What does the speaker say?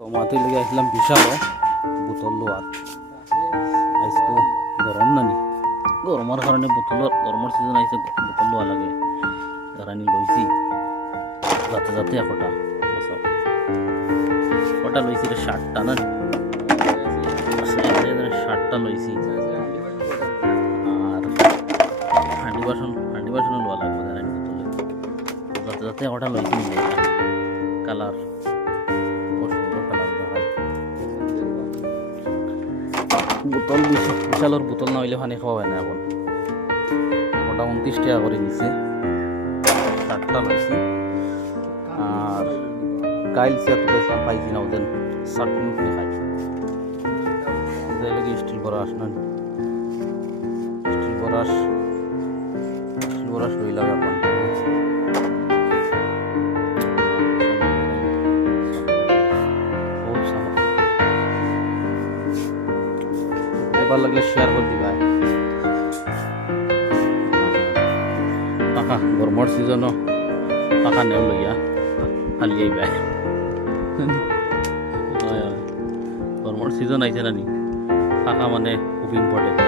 তো মাটি লেগে আসলাম বিশাল বোতল লোয়ার আজকে গরম নানি গরমের কারণে গরমের সিজন আইসে বোতল লোয়া লাগে রানি লইছি যাতে যাতে কটা লইছি রে 60টা না 60টা লইছি আর হাঁডি বাসন লোয়া লাগবে রানি বোতলে যাতে যাতে কটা লইছি কালার বোতল বিশালর বোতল না হইলে পানি খাওয়া হয় না এখন ওটা 29 টাকা করে নিচ্ছে 60টা লইছি আর গাইল সে তো পেয়েছিলাম পাইছি না ওদের 60 মিনিট খাই ওদের লাগে স্টিল বরাস লই লাগে এখন ভালো লাগলে শেয়ার করে দিবা পাখা গরমের সিজনও পাখা নেও লইয়া খালি আইবা গরমের সিজন আইছে না নি পাখা মানে খুব ইম্পর্টেন্ট